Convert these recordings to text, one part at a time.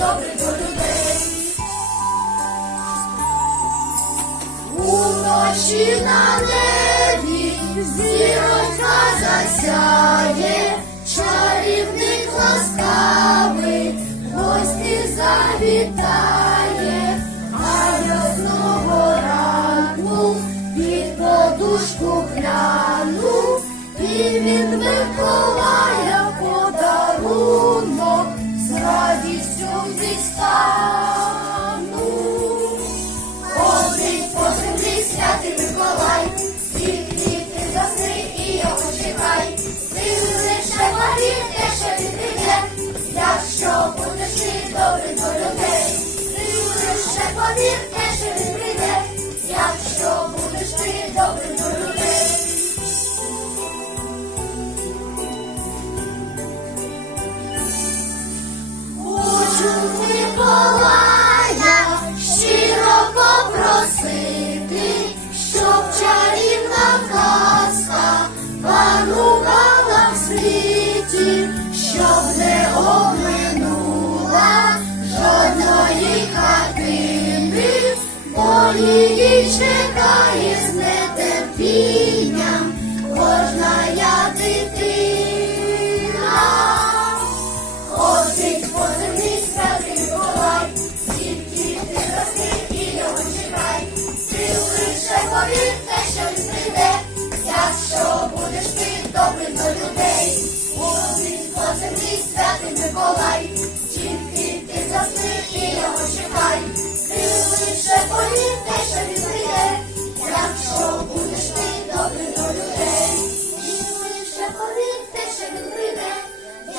добрих до людей. Уночі на небі зірочка засяє, чарівник ласкавий, гості завітає, а ясного ранку під подушку гляну, і від Миколая. добрий до людей. Ти будеш ще повірте, що він прийде, якщо будеш ти добрим. Сьогодні нічне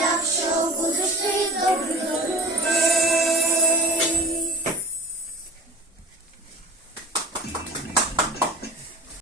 Якщо будеш ти добрий, до добрий.